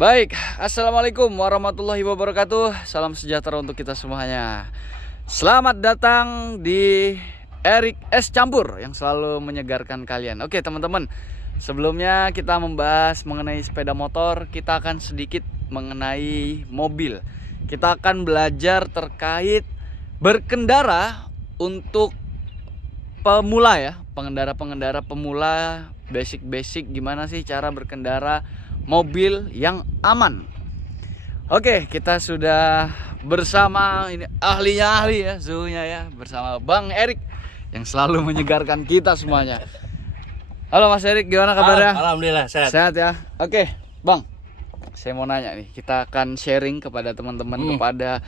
Baik, assalamualaikum warahmatullahi wabarakatuh. Salam sejahtera untuk kita semuanya. Selamat datang di Erik Es Campur yang selalu menyegarkan kalian. Oke teman-teman, sebelumnya kita membahas mengenai sepeda motor, kita akan sedikit mengenai mobil. Kita akan belajar terkait berkendara untuk pemula ya, pengendara-pengendara pemula, basic-basic gimana sih cara berkendara mobil yang aman. Oke, kita sudah bersama ini ahlinya ya, suhunya ya, bersama Bang Erik yang selalu menyegarkan kita semuanya. Halo Mas Erik, gimana kabarnya? Alhamdulillah sehat. Sehat ya. Oke, Bang. Saya mau nanya nih, kita akan sharing kepada teman-teman, kepada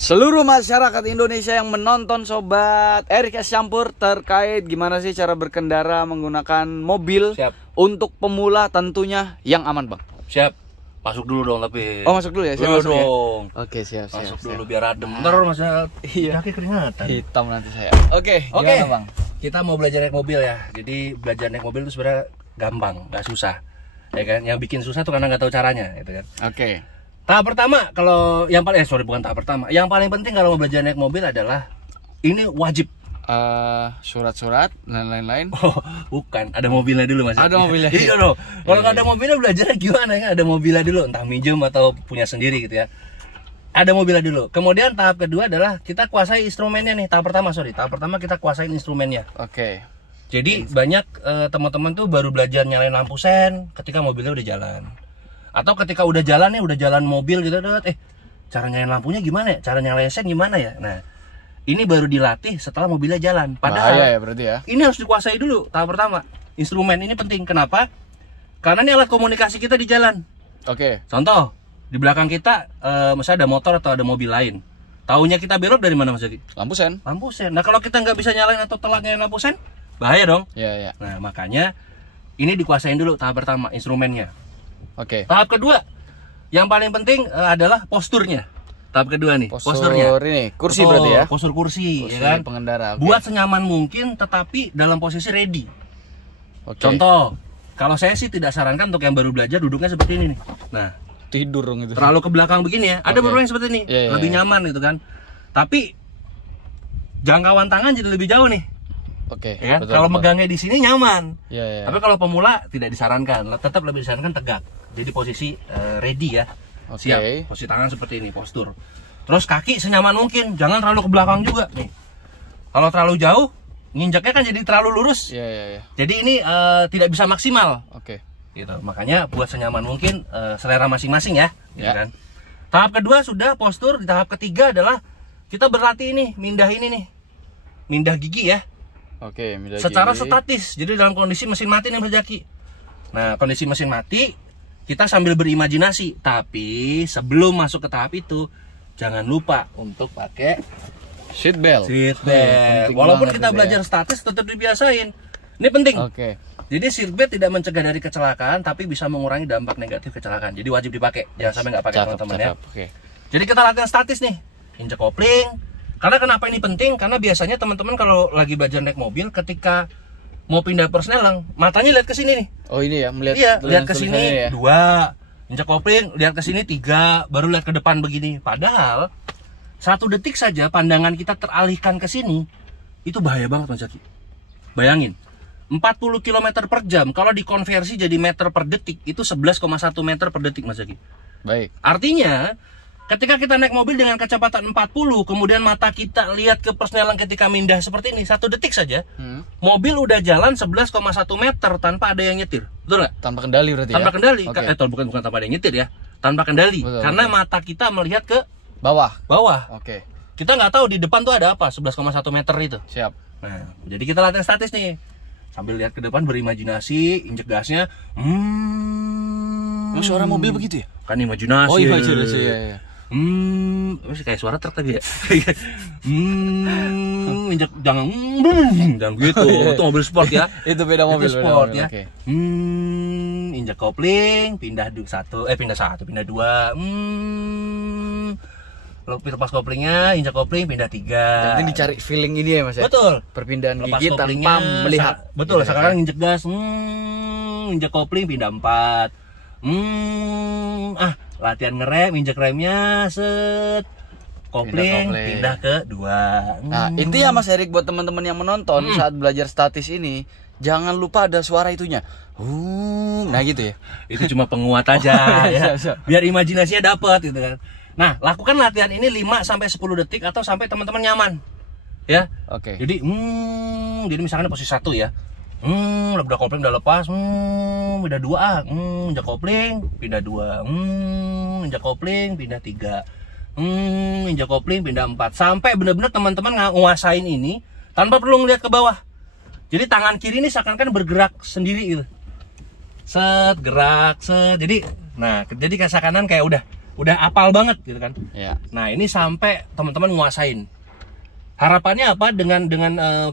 seluruh masyarakat Indonesia yang menonton Sobat Erik Es Campur terkait gimana sih cara berkendara menggunakan mobil. Siap. Untuk pemula tentunya yang aman, Bang. Siap. Masuk dulu dong tapi. Oh, masuk dulu ya? Siap, Dulu dong. Ya? Oke, siap. Masuk dulu biar adem. Ntar masa Iya. kaki keringatan. Hitam nanti saya. Oke, gimana, Bang? Kita mau belajar naik mobil ya. Jadi belajar naik mobil itu sebenarnya gampang, nggak susah. Ya kan? Yang bikin susah tuh karena nggak tahu caranya, gitu kan. Oke. Tahap pertama kalau yang paling bukan tahap pertama. Yang paling penting kalau mau belajar naik mobil adalah ini wajib Surat-surat dan lain-lain. Oh, bukan. Ada mobilnya dulu Mas. Ada mobilnya. Iya dong. Kalau nggak ada mobilnya belajarnya gimana ya? Ada mobilnya dulu, entah minjem atau punya sendiri gitu ya. Ada mobilnya dulu. Kemudian tahap kedua adalah kita kuasai instrumennya nih. Tahap pertama kita kuasain instrumennya. Oke. Jadi banyak teman-teman tuh baru belajar nyalain lampu sen ketika mobilnya udah jalan. Atau ketika udah jalan nih, udah jalan mobil gitu, cara nyalain lampunya gimana ya? Cara nyalain sen gimana ya? Nah, ini baru dilatih setelah mobilnya jalan. Padahal bahaya ya berarti ya. Ini harus dikuasai dulu tahap pertama. Instrumen ini penting. Kenapa? Karena ini alat komunikasi kita di jalan. Oke. Contoh, di belakang kita misalnya ada motor atau ada mobil lain. Taunya kita belok dari mana Mas Zaki? Lampu sen. Lampu sen. Nah kalau kita nggak bisa nyalain atau telat nyalain lampu sen, bahaya dong. Iya, iya. Nah makanya ini dikuasain dulu tahap pertama, instrumennya. Oke. Tahap kedua, yang paling penting adalah posturnya. Tahap kedua nih, posturnya. Ini kursi berarti ya. Postur kursi ya kan? Pengendara. Okay. Buat senyaman mungkin tetapi dalam posisi ready. Okay. Contoh, kalau saya sih tidak sarankan untuk yang baru belajar duduknya seperti ini nih. Nah, tidur dong itu. terlalu ke belakang begini ya. Ada beberapa yang seperti ini, lebih nyaman gitu kan. Tapi jangkauan tangan jadi lebih jauh nih. Oke. Ya kan? Kalau megangnya di sini nyaman. Iya. Tapi kalau pemula tidak disarankan, tetap lebih disarankan tegak. Jadi posisi ready ya. Siap. Posisi tangan seperti ini, postur. Terus kaki senyaman mungkin, jangan terlalu ke belakang juga nih. Kalau terlalu jauh, nginjaknya kan jadi terlalu lurus. Iya. Jadi ini tidak bisa maksimal. Oke. Gitu. Makanya buat senyaman mungkin, selera masing-masing ya. Gitu Ya. kan. Tahap kedua sudah postur. Di tahap ketiga adalah kita berlatih ini, mindah ini nih, mindah gigi ya. Oke. Secara statis. Jadi dalam kondisi mesin mati nih Mas Jaki. Nah kondisi mesin mati, kita sambil berimajinasi. Tapi sebelum masuk ke tahap itu, jangan lupa untuk pakai seat belt. Walaupun kita belajar statis, tetap dibiasain. Ini penting. Oke. Jadi seat belt tidak mencegah dari kecelakaan, tapi bisa mengurangi dampak negatif kecelakaan. Jadi wajib dipakai. Jangan sampai nggak pakai teman-teman ya. Oke. Jadi kita latihan statis nih, injek kopling. Karena kenapa ini penting? Karena biasanya teman-teman kalau lagi belajar naik mobil, ketika mau pindah persneling, matanya lihat ke sini nih. Oh ini ya, melihat. Iya, lihat ke sini ya? 2, injak kopling, lihat ke sini 3, baru lihat ke depan begini. Padahal 1 detik saja pandangan kita teralihkan ke sini, itu bahaya banget Mas Zaki. Bayangin, 40 km per jam kalau dikonversi jadi meter per detik itu 11,1 meter per detik Mas Zaki. Baik. Artinya ketika kita naik mobil dengan kecepatan 40, kemudian mata kita lihat ke persneling ketika mindah seperti ini, 1 detik saja, mobil udah jalan 11,1 meter tanpa ada yang nyetir. Betul nggak? Tanpa kendali berarti Tanpa ya? kendali. Okay. Bukan tanpa ada yang nyetir ya. Tanpa kendali. Betul, karena mata kita melihat ke bawah. Oke. Kita nggak tahu di depan tuh ada apa, 11,1 meter itu. Siap. Nah, jadi kita latihan statis nih. Sambil lihat ke depan, berimajinasi, injek gasnya. Oh, suara mobil begitu ya? Kan imajinasi. Oh, imajinasi ya. Kayak suara truk tadi ya. Injek jangan gitu. Itu mobil sport ya. Itu beda mobil. Itu sport ya. Okay. Injek kopling, pindah 2. Lo lepas koplingnya, injak kopling, pindah 3. Yang penting dicari feeling ini ya Mas ya. Betul. Perpindahan Lepas gigi tanpa melihat. Betul. Gitu, Sekarang injek gas, injek kopling, pindah 4. Latihan ngerem, injek remnya, set, kopling, pindah ke 2. Nah, intinya Mas Erik buat teman-teman yang menonton saat belajar statis ini, jangan lupa ada suara itunya. Nah gitu ya. Itu cuma penguat aja ya. Siap. Biar imajinasinya dapat gitu kan. Nah, lakukan latihan ini 5 sampai 10 detik atau sampai teman-teman nyaman. Ya. Oke. Jadi jadi misalkan posisi 1 ya. Udah kopling udah lepas, pindah 2, injak kopling, pindah 2, injak kopling, pindah 3, injak kopling, pindah 4, sampai benar-benar teman-teman nguasain ini tanpa perlu ngeliat ke bawah. Jadi tangan kiri ini seakan-akan bergerak sendiri gitu. Set, gerak, set. Jadi seakan-akan kayak udah apal banget gitu kan. Ya. Nah, ini sampai teman-teman nguasain. Harapannya apa dengan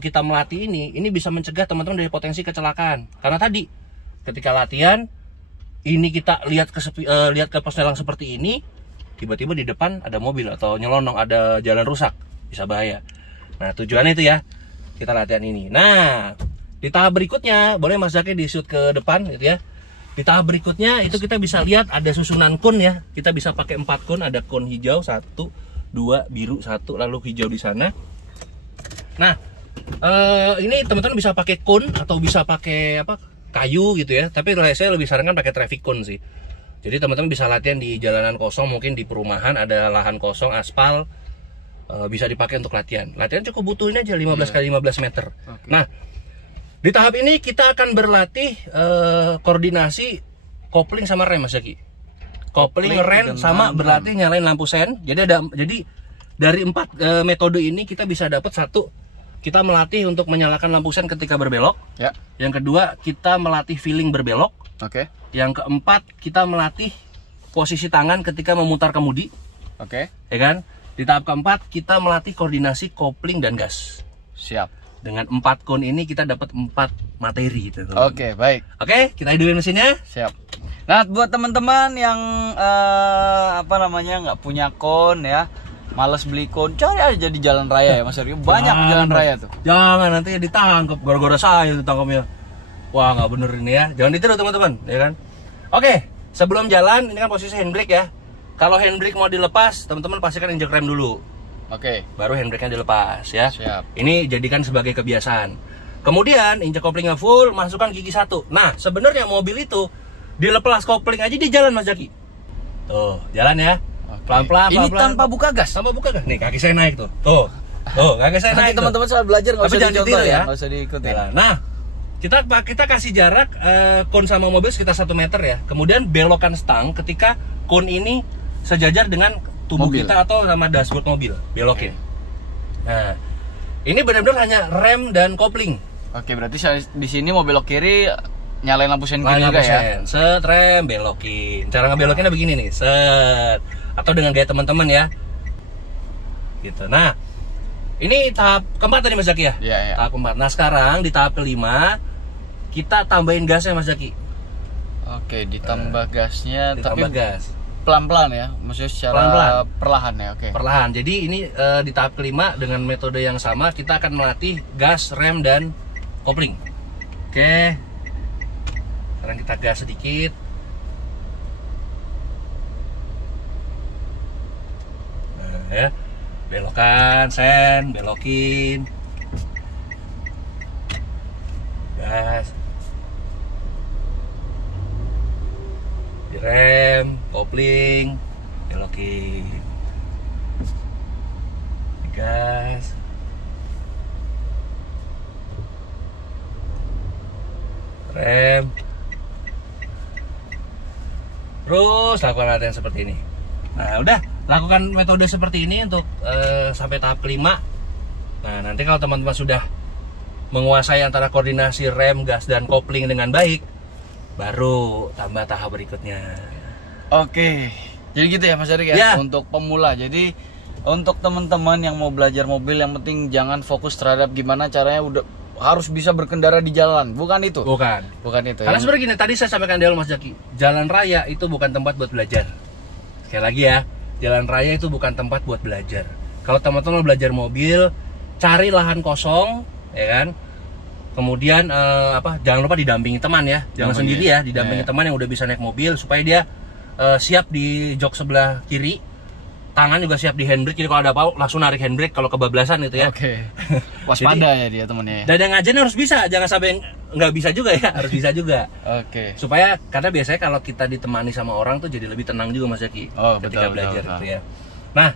kita melatih ini bisa mencegah teman-teman dari potensi kecelakaan. Karena tadi ketika latihan ini kita lihat ke pos nelang seperti ini, tiba-tiba di depan ada mobil atau nyelonong, ada jalan rusak, bisa bahaya. Nah, tujuannya itu ya, kita latihan ini. Nah, di tahap berikutnya boleh Mas Zaki di shoot ke depan gitu ya. Di tahap berikutnya itu kita bisa lihat ada susunan kun ya. Kita bisa pakai 4 kun, ada kun hijau 1, 2, biru 1, lalu hijau di sana. Nah, ini teman-teman bisa pakai kun atau bisa pakai kayu gitu ya. Tapi saya lebih sarankan pakai traffic cone sih. Jadi teman-teman bisa latihan di jalanan kosong, mungkin di perumahan ada lahan kosong, aspal, bisa dipakai untuk latihan. Latihan cukup butuh ini aja 15 kali 15 meter. Okay. Nah, di tahap ini kita akan berlatih koordinasi kopling sama rem, Mas Zaki. Kopling, rem sama berlatih nyalain lampu sen. Jadi dari 4 metode ini kita bisa dapat 1. Kita melatih untuk menyalakan lampu sen ketika berbelok. Ya. Yang kedua, kita melatih feeling berbelok. Oke. Yang keempat, kita melatih posisi tangan ketika memutar kemudi. Oke. Ya kan? Di tahap keempat, kita melatih koordinasi kopling dan gas. Siap. Dengan 4 kon ini kita dapat 4 materi gitu. Oke, baik. Oke, kita hidupin mesinnya. Siap. Nah, buat teman-teman yang nggak punya kon ya, males beli kon, cari aja di jalan raya ya Mas Erik. Banyak jalan raya tuh. Jangan nanti ditangkap gara-gara saya ditangkapnya. Wah, nggak bener ini ya. Jangan ditiru teman-teman, ya kan? Oke, sebelum jalan ini kan posisi handbrake ya. Kalau handbrake mau dilepas, teman-teman pastikan injek rem dulu. Oke. Baru handbrake-nya dilepas ya. Siap. Ini jadikan sebagai kebiasaan. Kemudian injek koplingnya full, masukkan gigi 1. Nah, sebenarnya mobil itu dilepas kopling aja di jalan Mas Zaki. Tuh, jalan ya. Pelan-pelan. Ini tanpa buka gas. Tanpa buka gas. Nih, kaki saya naik tuh. Tuh, kaki saya naik. Teman-teman saat belajar nggak usah dicontoh ya. Nggak usah diikuti. Nah, kita kasih jarak kon sama mobil sekitar 1 meter ya. Kemudian belokkan stang ketika kon ini sejajar dengan tubuh mobil kita atau sama dashboard mobil. Belokin. Nah, ini benar-benar hanya rem dan kopling. Oke, berarti di sini mau belok kiri, nyalain lampu sen kiri juga ya. Set, rem, belokin. Cara ngebelokinnya begini nih, set. Atau dengan gaya teman-teman ya. Gitu. Nah, ini tahap keempat tadi Mas Zaki ya? Iya. Tahap keempat. Nah, sekarang di tahap kelima kita tambahin gasnya Mas Zaki. Oke, ditambah gasnya, ditambah tapi gas. Pelan-pelan ya, maksudnya secara perlahan ya. Oke. Perlahan. Jadi ini di tahap kelima dengan metode yang sama kita akan melatih gas, rem dan kopling. Oke. Sekarang kita gas sedikit. Nah, ya. Belokan, sen, belokin. Gas. Direm, kopling, belokin. Gas. Rem. Terus lakukan latihan seperti ini. Nah, udah lakukan metode seperti ini untuk sampai tahap kelima. Nah, nanti kalau teman-teman sudah menguasai antara koordinasi rem, gas, dan kopling dengan baik, baru tambah tahap berikutnya. Oke, jadi gitu ya Mas Erik ya, untuk pemula. Jadi untuk teman-teman yang mau belajar mobil, yang penting jangan fokus terhadap gimana caranya udah harus bisa berkendara di jalan, bukan itu. Bukan itu. Karena sebenarnya gini, tadi saya sampaikan di awal Mas Zaki, jalan raya itu bukan tempat buat belajar. Sekali lagi ya, jalan raya itu bukan tempat buat belajar. Kalau teman-teman belajar mobil, cari lahan kosong, ya kan? Kemudian jangan lupa didampingi teman ya, jangan sendiri ya, didampingi teman yang udah bisa naik mobil supaya dia siap di jok sebelah kiri, tangan juga siap di handbrake, jadi kalau ada apa langsung narik handbrake kalau kebablasan gitu ya. Oke. Waspada ya dia temennya. Dan yang ngajarin harus bisa, jangan sampai nggak bisa juga ya, harus bisa juga. Oke. Supaya karena biasanya kalau kita ditemani sama orang tuh jadi lebih tenang juga Mas Zaki ketika belajar gitu ya. Nah,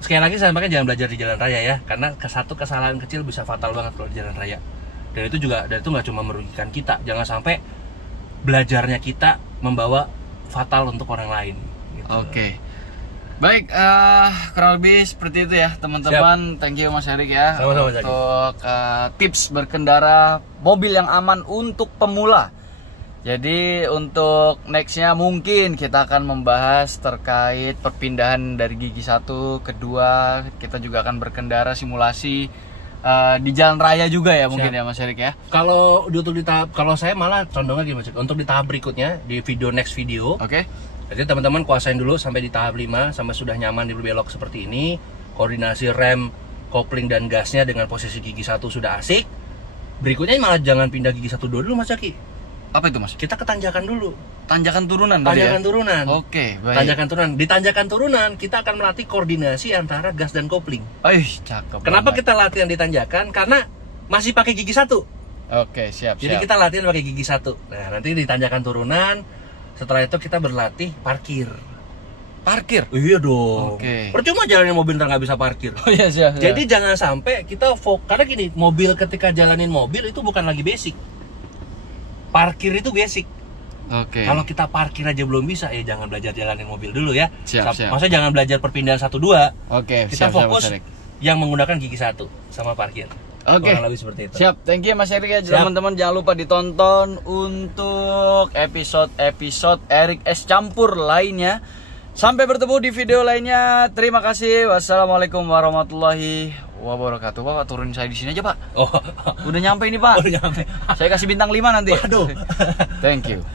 sekali lagi saya sampaikan jangan belajar di jalan raya ya, karena satu kesalahan kecil bisa fatal banget kalau di jalan raya. Dan itu nggak cuma merugikan kita, jangan sampai belajarnya kita membawa fatal untuk orang lain gitu. Oke. Baik, kurang lebih seperti itu ya teman-teman. Thank you Mas Erik ya. Sama-sama, untuk tips berkendara mobil yang aman untuk pemula. Jadi untuk nextnya mungkin kita akan membahas terkait perpindahan dari gigi 1 ke 2. Kita juga akan berkendara simulasi di jalan raya juga ya. Mungkin ya Mas Erik ya. Kalau untuk di tahap, kalau saya malah condongnya gini Mas Erik, untuk di tahap berikutnya di next video. Oke. Jadi teman-teman kuasain dulu sampai di tahap 5, sampai sudah nyaman di berbelok seperti ini. Koordinasi rem, kopling dan gasnya dengan posisi gigi 1 sudah asik. Berikutnya malah jangan pindah gigi 1 dulu Mas Zaki. Apa itu Mas? Kita ke tanjakan dulu. Tanjakan turunan Tanjakan ya? turunan. Oke, baik. Tanjakan turunan. Di tanjakan turunan kita akan melatih koordinasi antara gas dan kopling. Cakep. Kenapa banget. kita latihan di tanjakan? Karena masih pakai gigi 1. Oke, siap. Jadi kita latihan pakai gigi 1. Nah, nanti di tanjakan turunan, setelah itu kita berlatih parkir. Parkir? Iya dong. Oke. Percuma jalanin mobil ntar nggak bisa parkir. Oh iya, siap. Jadi jangan sampai kita karena gini, mobil ketika jalanin mobil itu bukan lagi basic. Parkir itu basic. Oke. Kalau kita parkir aja belum bisa, ya jangan belajar jalanin mobil dulu ya. Siap. Maksudnya jangan belajar perpindahan 1-2. Oke, Kita siap, fokus Mas Erik. yang menggunakan gigi 1 sama parkir. Oke. Kurang lebih seperti itu. Siap, thank you Mas Erik ya. Teman-teman jangan lupa ditonton untuk episode Erik S Campur lainnya. Sampai bertemu di video lainnya. Terima kasih. Wassalamualaikum warahmatullahi wabarakatuh. Pak, turunin saya di sini aja, Pak. Oh. Udah nyampe ini, Pak. Udah nyampe. Saya kasih bintang 5 nanti. Waduh. Thank you.